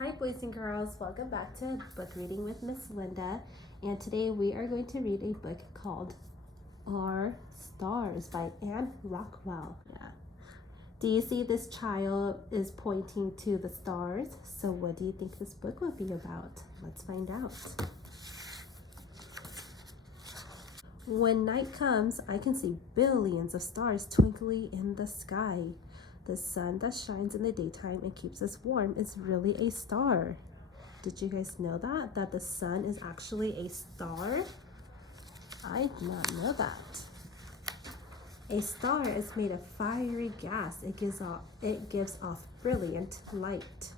Hi boys and girls, welcome back to Book Reading with Miss Linda, and today we are going to read a book called Our Stars by Rockwell. Yeah. Do you see this child is pointing to the stars? So what do you think this book will be about? Let's find out. When night comes, I can see billions of stars twinkling in the sky. The sun that shines in the daytime and keeps us warm is really a star. Did you guys know that? That the sun is actually a star? I did not know that. A star is made of fiery gas. It gives off brilliant light.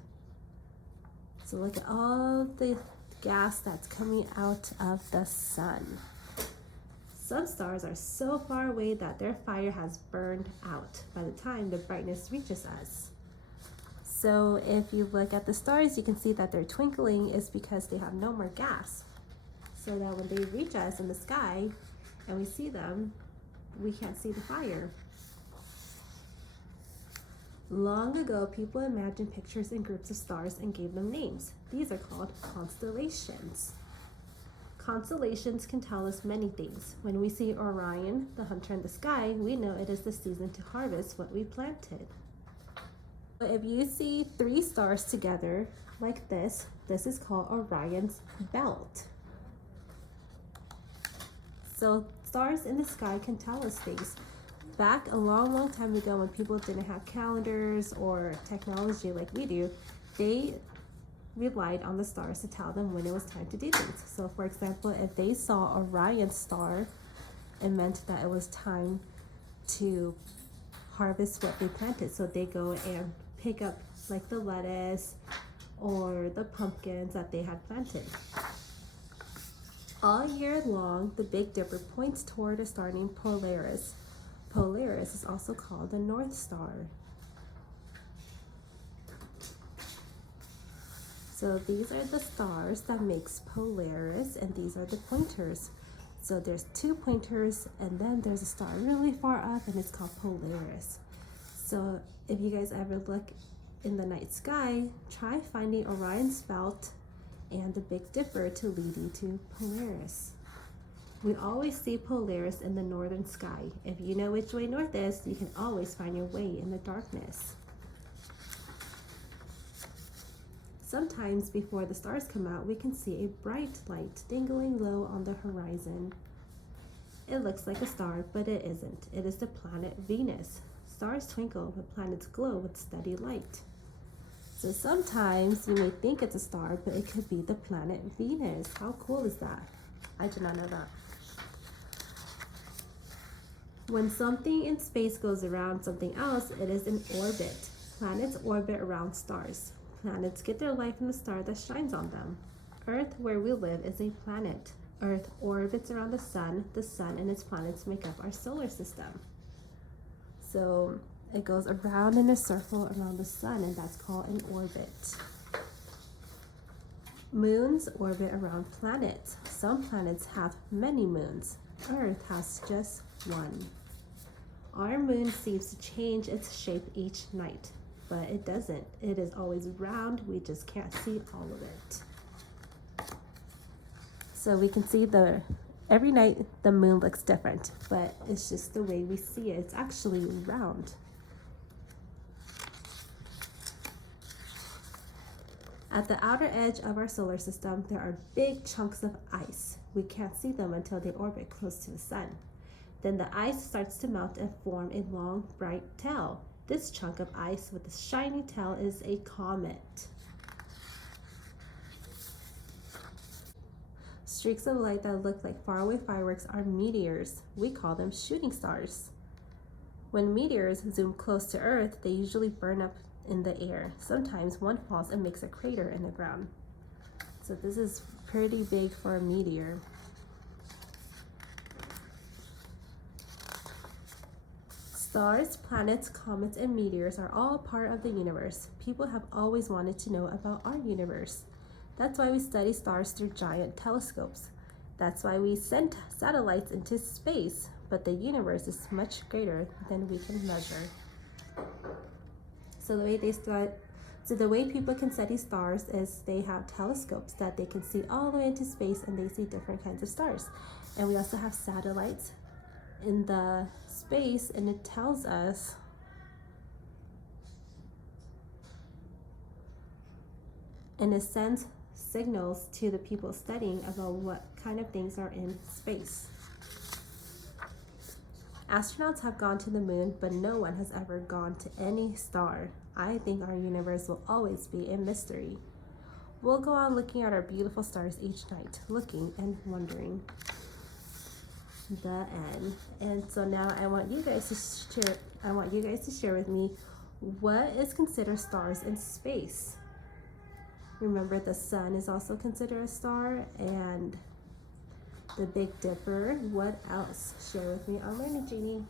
So look at all the gas that's coming out of the sun. Some stars are so far away that their fire has burned out by the time the brightness reaches us. So if you look at the stars, you can see that they're twinkling is because they have no more gas. So that when they reach us in the sky and we see them, we can't see the fire. Long ago, people imagined pictures in groups of stars and gave them names. These are called constellations. Constellations can tell us many things. When we see Orion, the hunter in the sky, we know it is the season to harvest what we planted. But if you see 3 stars together like this is called Orion's belt. So stars in the sky can tell us things. Back a long time ago when people didn't have calendars or technology like we do, they relied on the stars to tell them when it was time to do things. So for example, if they saw Orion's star, it meant that it was time to harvest what they planted. So they go and pick up like the lettuce or the pumpkins that they had planted. All year long, the Big Dipper points toward a star named Polaris. Polaris is also called the North Star. So these are the stars that makes Polaris, and these are the pointers. So there's 2 pointers, and then there's a star really far up, and it's called Polaris. So if you guys ever look in the night sky, try finding Orion's belt and the Big Dipper to lead you to Polaris. We always see Polaris in the northern sky. If you know which way north is, you can always find your way in the darkness. Sometimes before the stars come out, we can see a bright light dangling low on the horizon. It looks like a star, but it isn't. It is the planet Venus. Stars twinkle, but planets glow with steady light. So sometimes you may think it's a star, but it could be the planet Venus. How cool is that? I did not know that. When something in space goes around something else, it is in orbit. Planets orbit around stars. Planets get their light from the star that shines on them. Earth, where we live, is a planet. Earth orbits around the sun. The sun and its planets make up our solar system. So it goes around in a circle around the sun, and that's called an orbit. Moons orbit around planets. Some planets have many moons. Earth has just one. Our moon seems to change its shape each night, but it doesn't. It is always round. We just can't see all of it. So we can see every night the moon looks different, but it's just the way we see it. It's actually round. At the outer edge of our solar system, there are big chunks of ice. We can't see them until they orbit close to the sun. Then the ice starts to melt and form a long, bright tail. This chunk of ice with a shiny tail is a comet. Streaks of light that look like faraway fireworks are meteors. We call them shooting stars. When meteors zoom close to Earth, they usually burn up in the air. Sometimes one falls and makes a crater in the ground. So this is pretty big for a meteor. Stars, planets, comets, and meteors are all part of the universe. People have always wanted to know about our universe. That's why we study stars through giant telescopes. That's why we send satellites into space, but the universe is much greater than we can measure. So the way they So the way people can study stars is they have telescopes that they can see all the way into space, and they see different kinds of stars. And we also have satellites in the space, and it tells us and it sends signals to the people studying about what kind of things are in space. Astronauts have gone to the moon, but no one has ever gone to any star. I think our universe will always be a mystery. We'll go on looking at our beautiful stars each night, looking and wondering. The end. And so now I want you guys to share with me what is considered stars in space. Remember, the sun is also considered a star, and the Big Dipper. What else? Share with me on Learning Genie.